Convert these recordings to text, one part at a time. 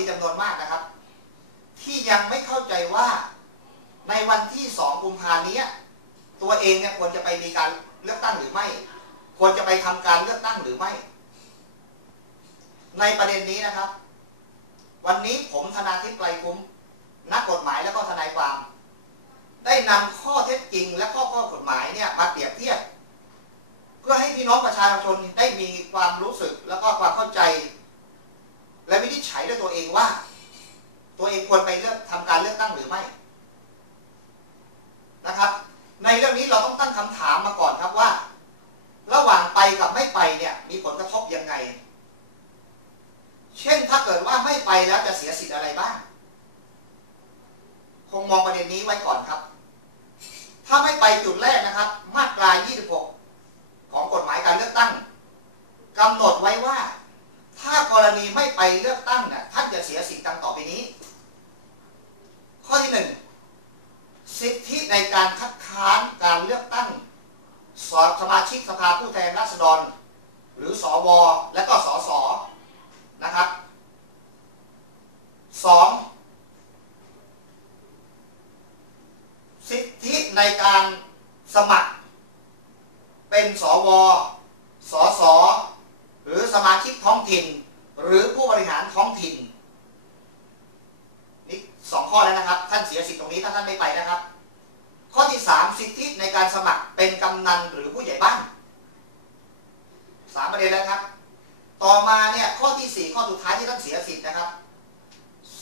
มีจำนวนมากนะครับที่ยังไม่เข้าใจว่าในวันที่2 กุมภาพันธ์นี้ตัวเองเนี่ยควรจะไปมีการเลือกตั้งหรือไม่ควรจะไปทำการเลือกตั้งหรือไม่ในประเด็นนี้นะครับวันนี้ผมธนาทิพย์ ไกรคุ้มนักกฎหมายและก็ทนายความได้นำข้อเท็จจริงและข้อกฎหมายเนี่ยมาเปรียบเทียบเพื่อให้พี่น้องประชาชนได้มีความรู้สึกแล้วก็ความเข้าใจและวินิจฉัยด้วยตัวเองว่าตัวเองควรไปทำการเลือกตั้งหรือไม่นะครับในเรื่องนี้เราต้องตั้งคำถามมาก่อนครับว่าระหว่างไปกับไม่ไปเนี่ยมีผลกระทบยังไงเช่นถ้าเกิดว่าไม่ไปแล้วจะเสียสิทธิ์อะไรบ้างคงมองประเด็นนี้ไว้ก่อนครับถ้าไม่ไปจุดแรกนะครับมาตรา 26 ของกฎหมายการเลือกตั้งกำหนดไว้ว่าถ้ากรณีไม่ไปเลือกตั้งท่านจะเสียสิทธิ์ดังต่อไปนี้ข้อที่ 1สิทธิในการคัดค้านการเลือกตั้งสมาชิกสภาผู้แทนราษฎรหรือสวและก็สสนะครับ 2. สิทธิในการสมัครเป็นสวสสหรือสมาชิกท้องถิ่นหรือผู้บริหารท้องถิ่นนี่2 ข้อแล้วนะครับท่านเสียสิทธิ์ตรงนี้ถ้าท่านไม่ไปนะครับข้อที่ 3สิทธิในการสมัครเป็นกำนันหรือผู้ใหญ่บ้าน3 ประเด็นแล้วครับต่อมาเนี่ยข้อที่ 4ข้อสุดท้ายที่ท่านเสียสิทธิ์นะครับ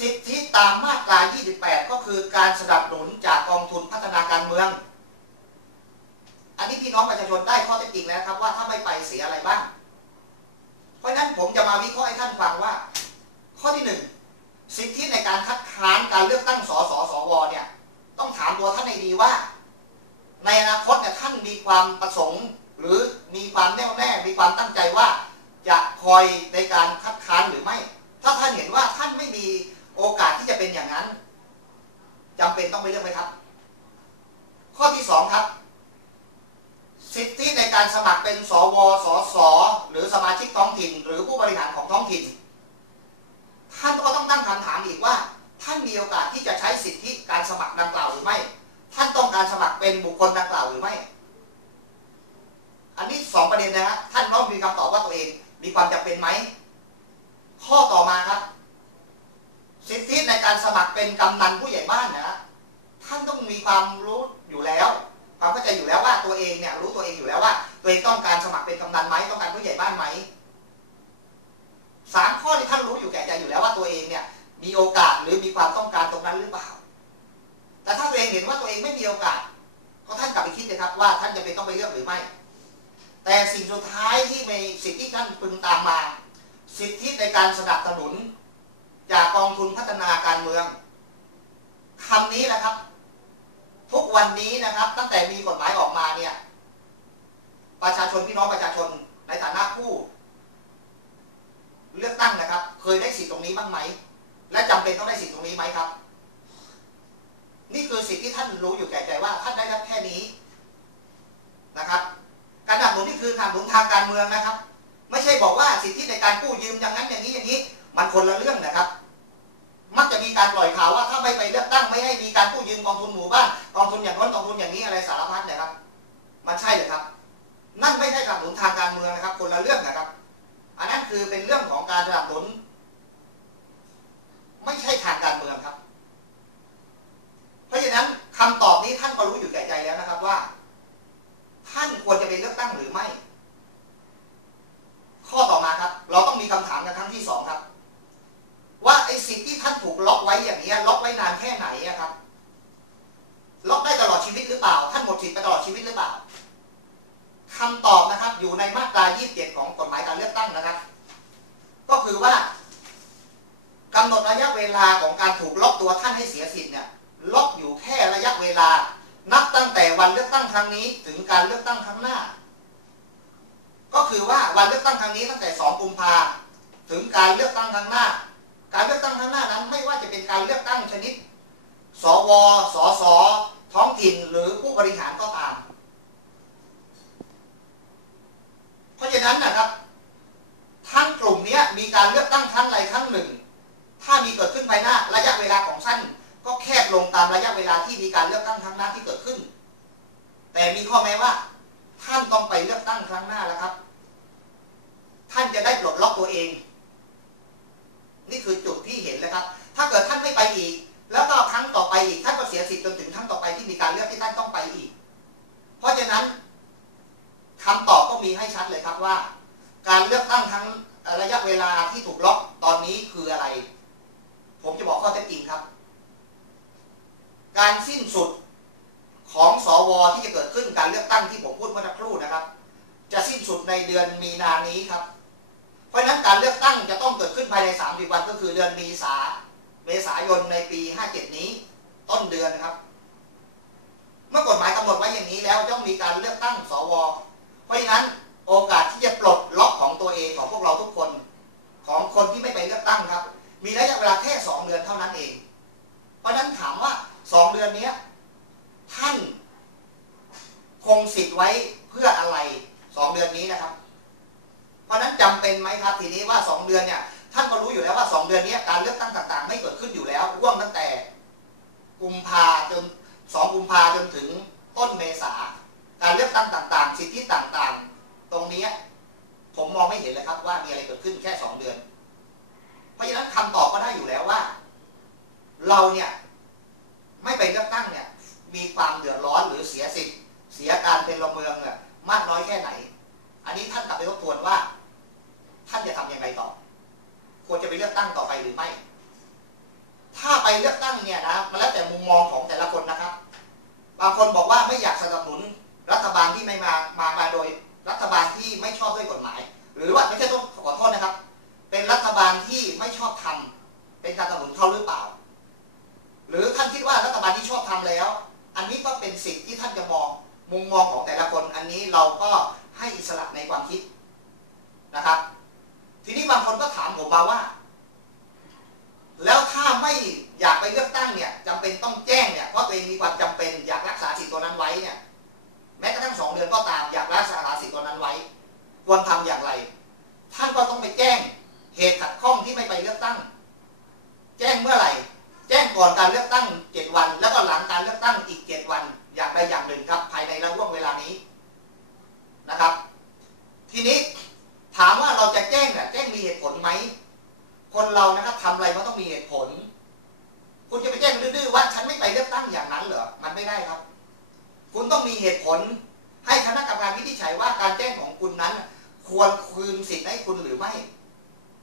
สิทธิตามมาตรา 28 ก็คือการสนับสนุนจากกองทุนพัฒนาการเมืองอันนี้พี่น้องประชาชนได้ข้อเท็จจริงแล้วครับว่าถ้าไม่ไปเสียอะไรบ้างเพราะฉะนั้นผมจะมาวิเคราะห์ให้ท่านฟังว่าข้อที่ 1สิทธิในการคัดค้านการเลือกตั้งสสสวเนี่ยต้องถามตัวท่านให้ดีว่าในอนาคตเนี่ยท่านมีความประสงค์หรือมีความแน่วแน่มีความตั้งใจว่าจะคอยในการคัดค้านหรือไม่ถ้าท่านเห็นว่าท่านไม่มีโอกาสที่จะเป็นอย่างนั้นจำเป็นต้องไปเลือกไหมครับข้อที่ 2ครับสิทธิในการสมัครเป็นสวสสหรือสมาชิกท้องถิ่นหรือผู้บริหารของท้องถิ่นท่านก็ต้องตั้งคำถามอีกว่าท่านมีโอกาสที่จะใช้สิทธิการสมัครดังกล่าวหรือไม่ท่านต้องการสมัครเป็นบุคคลดังกล่าวหรือไม่อันนี้2 ประเด็นนะฮะท่านต้องมีคำตอบว่าตัวเองมีความจำเป็นไหมข้อต่อมาครับสิทธิในการสมัครเป็นกำนันผู้ใหญ่บ้านนะท่านต้องมีความรู้อยู่แล้วความเข้าใจอยู่แล้วว่าตัวเองเนี่ยรู้ตัวเองอยู่แล้วว่าตัวเองต้องการสมัครเป็นกำนันไหมต้องการผู้ใหญ่บ้านไหม3 ข้อที่ท่านรู้อยู่แก่ใจอยู่แล้วว่าตัวเองเนี่ยมีโอกาสหรือมีความต้องการตรงนั้นหรือเปล่าแต่ถ้าตัวเองเห็นว่าตัวเองไม่มีโอกาสก็ท่านกลับไปคิดเลยครับว่าท่านจะเป็นต้องไปเลือกหรือไม่แต่สิ่งสุดท้ายที่มีสิ่งที่ท่านพึงตามมาสิทธิในการสนับสนุนจากกองทุนพัฒนาการเมืองคำนี้นะครับทุกวันนี้นะครับตั้งแต่มีกฎหมายออกมาเนี่ยประชาชนพี่น้องประชาชนในฐานะผู้เลือกตั้งนะครับเคยได้สิทธิตรงนี้บ้างไหมและจำเป็นต้องได้สิทธิตรงนี้ไหมครับนี่คือสิทธิที่ท่านรู้อยู่แก่ใจว่าท่านได้รับแค่นี้นะครับการสนับสนุนนี่คือสนับสนุนทางการเมืองนะครับไม่ใช่บอกว่าสิทธิในการกู้ยืมอย่างนั้นอย่างนี้มันคนละเรื่องนะครับมักจะมีการปล่อยข่าวว่าถ้าไม่ไปเลือกตั้งไม่ให้มีการกู้ยืมกองทุนหมู่บ้านกองทุนอย่างนั้นกองทุนอย่างนี้อะไรสารพัดนะครับมันใช่เลยครับนั่นไม่ใช่สนับสนุนทางการเมืองนะครับคนละเรื่องนะครับอันนั้นคือเป็นเรื่องของการสนับสนุนไม่ใช่ทางการเมืองครับเพราะฉะนั้นคำตอบนี้ท่านก็รู้อยู่แก่ใจแล้วนะครับว่าท่านควรจะไปเลือกตั้งหรือไม่ข้อต่อมาครับเราต้องมีคำถามกันครั้งที่ 2ครับว่าไอ้สิทธิ์ที่ท่านถูกล็อกไว้อย่างนี้ล็อกไว้นานแค่ไหนครับล็อกได้ตลอดชีวิตหรือเปล่าท่านหมดสิทธิ์ไปตลอดชีวิตหรือเปล่าคำตอบนะครับอยู่ในมาตรา 27 ของกฎหมายการเลือกตั้งนะครับก็คือว่ากำหนดระยะเวลาของการถูกล็อกตัวท่านให้เสียสิทธิ์เนี่ยล็อกอยู่แค่ระยะเวลานับตั้งแต่วันเลือกตั้งครั้งนี้ถึงการเลือกตั้งครั้งหน้าก็คือว่าวันเลือกตั้งครั้งนี้ตั้งแต่2 กุมภาพันธ์ถึงการเลือกตั้งครั้งหน้าการเลือกตั้งครั้งหน้านั้นไม่ว่าจะเป็นการเลือกตั้งชนิดสวสสท้องถิ่นหรือผู้บริหารก็ตามเพราะฉะนั้นนะครับทั้งกลุ่มนี้มีการเลือกตั้งครั้งใดครั้งหนึ่งถ้ามี มีการเลือกตั้งครั้งหน้าที่เกิดขึ้นแต่มีข้อแม้ว่าท่านต้องไปเลือกตั้งครั้งหน้าแล้วครับท่านจะได้ปลดล็อกตัวเองนี่คือจุดที่เห็นเลยครับถ้าเกิดท่านไม่ไปอีกแล้วก็ครั้งต่อไปอีกท่านก็เสียสิทธิ์จนถึงครั้งต่อไปที่มีการเลือกที่ท่านต้องไปอีกเพราะฉะนั้นคำตอบก็มีให้ชัดเลยครับว่าการเลือกตั้งทั้งระยะเวลาที่ถูกล็อกตอนนี้คืออะไรผมจะบอกข้อเท็จจริงครับการสิ้นสุดของสวที่จะเกิดขึ้นการเลือกตั้งที่ผมพูดเมื่อสักครู่นะครับจะสิ้นสุดในเดือนมีนานี้ครับเพราะฉะนั้นการเลือกตั้งจะต้องเกิดขึ้นภายใน30 วันก็คือเดือนเมษายนในปี57นี้ต้นเดือนครับเมื่อกฎหมายกำหนดไว้อย่างนี้แล้วต้องมีการเลือกตั้งสวเพราะฉะนั้นโอกาสที่จะปลดล็อกของตัวเองของพวกเราทุกคนของคนที่ไม่ไปเลือกตั้งครับมีระยะเวลาแค่2 เดือนเท่านั้นเองเพราะฉะนั้นถามว่า2 เดือนนี้ท่านคงสิทธิ์ไว้เพื่ออะไร2 เดือนนี้นะครับเพราะฉะนั้นจำเป็นไหมครับทีนี้ว่า2 เดือนเนี่ยท่านก็รู้อยู่แล้วว่า2 เดือนนี้การเลือกตั้งต่างๆไม่เกิดขึ้นอยู่แล้วร่วมตั้งแต่กุมภาจน2 กุมภาจนถึงต้นเมษาการเลือกตั้งต่างๆสิทธิต่างๆตรงนี้ผมมองไม่เห็นเลยครับว่ามีอะไรเกิดขึ้นแค่2 เดือนเพราะฉะนั้นคำตอบก็ได้อยู่แล้วว่าเราเนี่ยไม่ไปเลือกตั้งเนี่ยมีความเดือดร้อนหรือเสียสิทธิ์เสียการเป็นพลเมืองเนี่ยมากน้อยแค่ไหนอันนี้ท่านกลับไปทบทวนว่าท่านจะทำยังไงต่อควรจะไปเลือกตั้งต่อไปหรือไม่ถ้าไปเลือกตั้งเนี่ยนะมันแล้วแต่มุมมองของแต่ละคนนะครับบางคนบอกว่าไม่อยากสนับสนุนรัฐบาลที่ไม่มาโดยรัฐบาลที่ไม่ชอบด้วยกฎหมายหรือว่าไม่ใช่ต้องขอโทษนะครับเป็นรัฐบาลที่ไม่ชอบทำเป็นการสนับสนุนเขาหรือเปล่าหรือท่านคิดว่ารัฐบาลที่ชอบทำแล้วอันนี้ก็เป็นสิทธิ์ที่ท่านจะมองมุมมองของแต่ละคนอันนี้เราก็ให้อิสระในความคิดนะครับทีนี้บางคนก็ถามผมมาว่าแล้วถ้าไม่อยากไปเลือกตั้งเนี่ยจำเป็นต้องแจ้งเนี่ยเพราะตัวเองมีความจำเป็นอยากรักษาสิทธิ์ตัวนั้นไว้เนี่ยแม้กระทั่ง2 เดือนก็ตามอยากรักษาสิทธิ์ตัวนั้นไว้ควรทำอย่างไรท่านก็ต้องไปแจ้งเหตุขัดข้องที่ไม่ไปเลือกตั้งแจ้งเมื่อไหร่แจ้งก่อนการเลือกตั้ง7 วันแล้วก็หลังการเลือกตั้งอีก7 วันอย่างใดอย่างหนึ่งครับภายในระยะเวลานี้นะครับทีนี้ถามว่าเราจะแจ้งเนี่ยแจ้งมีเหตุผลไหมคนเรานะครับทำอะไรมันต้องมีเหตุผลคุณจะไปแจ้งดื้อๆว่าฉันไม่ไปเลือกตั้งอย่างนั้นเหรอมันไม่ได้ครับคุณต้องมีเหตุผลให้คณะกรรมการวินิจฉัยว่าการแจ้งของคุณนั้นควรคืนสิทธิ์ให้คุณหรือไม่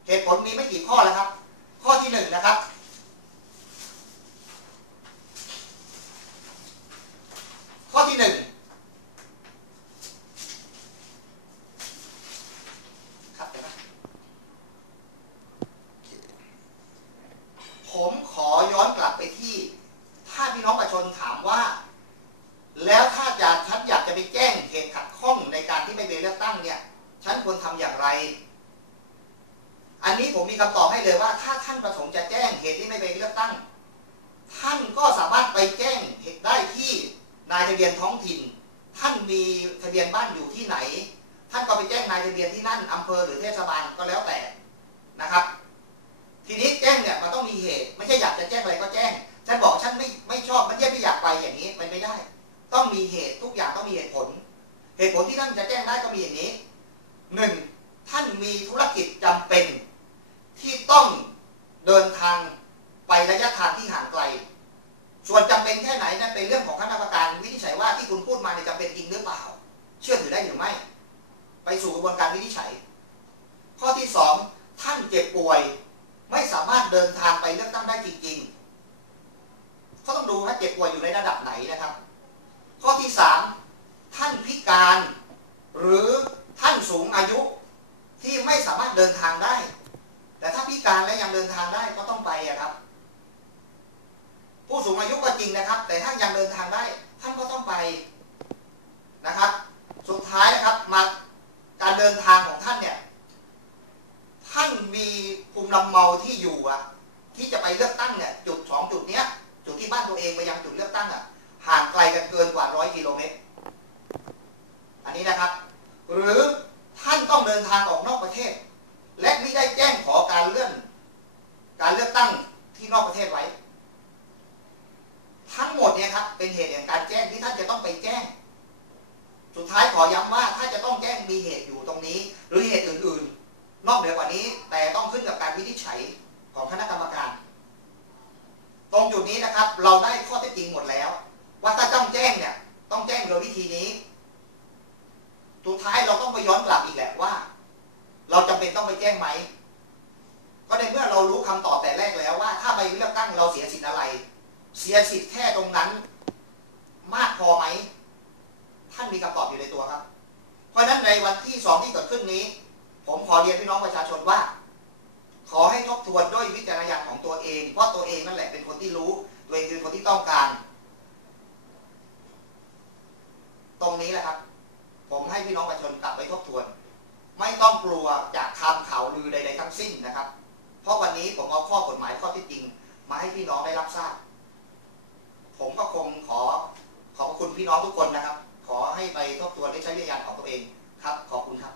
เหตุผลมีไม่กี่ข้อแล้วครับข้อที่1นะครับข้อที่1ครับเดี๋ยวนะผมขอย้อนกลับไปที่ถ้าพี่น้องประชาชนถามว่าแล้วถ้าฉันอยากจะไปแจ้งเหตุขัดข้องในการที่ไม่ไปเลือกตั้งเนี่ยฉันควรทำอย่างไรอันนี้ผมมีคำตอบให้เลยว่าถ้าท่านประสงค์จะแจ้งเหตุที่ไม่ไปเลือกตั้งท่านก็สามารถไปแจ้งเหตุได้ที่นายทะเบียนท้องถิ่นท่านมีทะเบียนบ้านอยู่ที่ไหนท่านก็ไปแจ้งนายทะเบียนที่นั่นอำเภอหรือเทศบาลก็แล้วแต่นะครับทีนี้แจ้งเนี่ยมันต้องมีเหตุไม่ใช่อยากจะแจ้งอะไรก็แจ้งฉันบอกฉันไม่ชอบมันไม่อยากไปอย่างนี้มันไม่ได้ต้องมีเหตุทุกอย่างต้องมีเหตุผลที่ท่านจะแจ้งได้ก็มีอย่างนี้1ท่านมีธุรกิจจำเป็นที่ต้องเดินทางไประยะทางที่ห่างไกลส่วนจำเป็นแค่ไหนนั่นเป็นเรื่องของคณะกรรมการวินิจฉัยว่าที่คุณพูดมาเนี่ยจำเป็นจริงหรือเปล่าเชื่อถือได้หรือไม่ไปสู่กระบวนการวินิจฉัยข้อที่2ท่านเจ็บป่วยไม่สามารถเดินทางไปเลือกตั้งได้จริงๆเขาต้องดูว่าเจ็บป่วยอยู่ในระดับไหนนะครับข้อที่3ท่านพิการหรือท่านสูงอายุที่ไม่สามารถเดินทางได้แต่ถ้าพิการและยังเดินทางได้ก็ต้องไปครับผู้สูงอายุก็จริงนะครับแต่ถ้ายังเดินทางได้ท่านก็ต้องไปนะครับสุดท้ายนะครับมาการเดินทางของท่านเนี่ยท่านมีภูมิลำเนาที่อยู่ที่จะไปเลือกตั้งเนี่ยจุด2 จุดเนี้ยจุดที่บ้านตัวเองไปยังจุดเลือกตั้งห่างไกลกันเกินกว่า100 กิโลเมตรอันนี้นะครับหรือท่านต้องเดินทางออกนอกประเทศและไม่ได้แจ้งขอการเลื่อนการเลือกตั้งที่นอกประเทศไว้ทั้งหมดเนี่ยครับ นี้แต่ต้องขึ้นกับการวินิจฉัยของคณะกรรมการตรงจุดนี้นะครับเราได้ข้อเท็จจริงหมดแล้วว่าถ้าต้องแจ้งเนี่ยต้องแจ้งโดยวิธีนี้สุดท้ายเราต้องไปย้อนกลับอีกแหละว่าเราจำเป็นต้องไปแจ้งไหมก็ในเมื่อเรารู้คำตอบแต่แรกแล้วว่าถ้าใบเลือกตั้งเราเสียสิทธิ์อะไรเสียสิทธิ์แค่ตรงนั้นมากพอไหมท่านมีคำตอบอยู่ในตัวครับเพราะฉะนั้นในวันที่2ที่เกิดขึ้นนี้ผมขอเรียนพี่น้องประชาชนว่าขอให้ทบทวนด้วยวิจารณญาณของตัวเองเพราะตัวเองนั่นแหละเป็นคนที่รู้ตัวเองคือคนที่ต้องการตรงนี้แหละครับผมให้พี่น้องประชาชนกลับไปทบทวนไม่ต้องกลัวจากคำข่าวลือใดๆทั้งสิ้นนะครับเพราะวันนี้ผมเอาข้อกฎหมายข้อที่จริงมาให้พี่น้องได้รับทราบผมก็คงขอบพระคุณพี่น้องทุกคนนะครับขอให้ไปทบทวนและใช้วิจารณญาณของตัวเองครับขอบคุณครับ